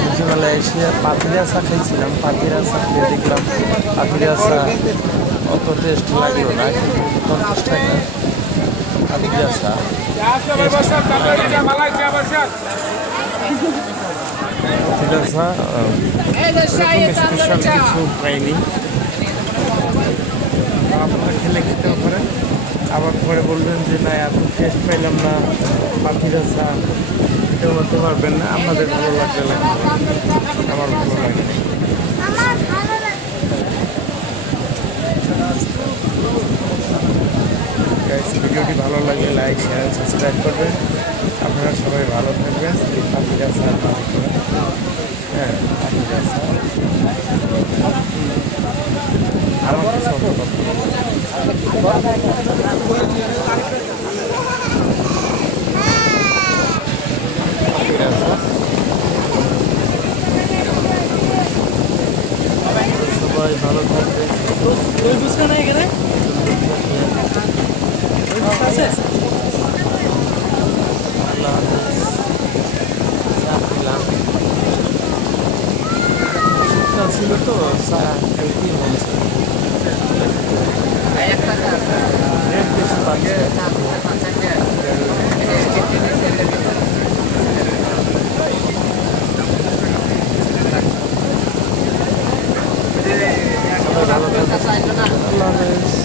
মেলায় এসে পাতিরা চা খাইছিলাম পাতিরা চা খেয়ে দেখলাম পাতিরা চা অত টেস্ট লাগল না। পাতিরা পাতিরা পাইনি আপনারা খেলে খেতেও পারেন আবার পরে বলবেন যে, না, এত টেস্ট পাইলাম না পাখিরা চা খেতেও বলতে পারবেন না, আপনাদের ভালো লাগবে লাগবে আমার ভালো লাগে ভিডিওটি ভালো লাগলে লাইক শেয়ার সাবস্ক্রাইব করবেন। আপনারা সবাই ভালো থাকবেন ভালো করে হ্যাঁ পাখিরা চা আমার সবাই ভালো থাকবে ওই ফুচকা নাই এখানে? আছে? আল্লাহ হাফেজ। শীতকাল ছিল তো মন ছিল রেট বেশি পাচ্ছে। আল্লাহ হাফেজ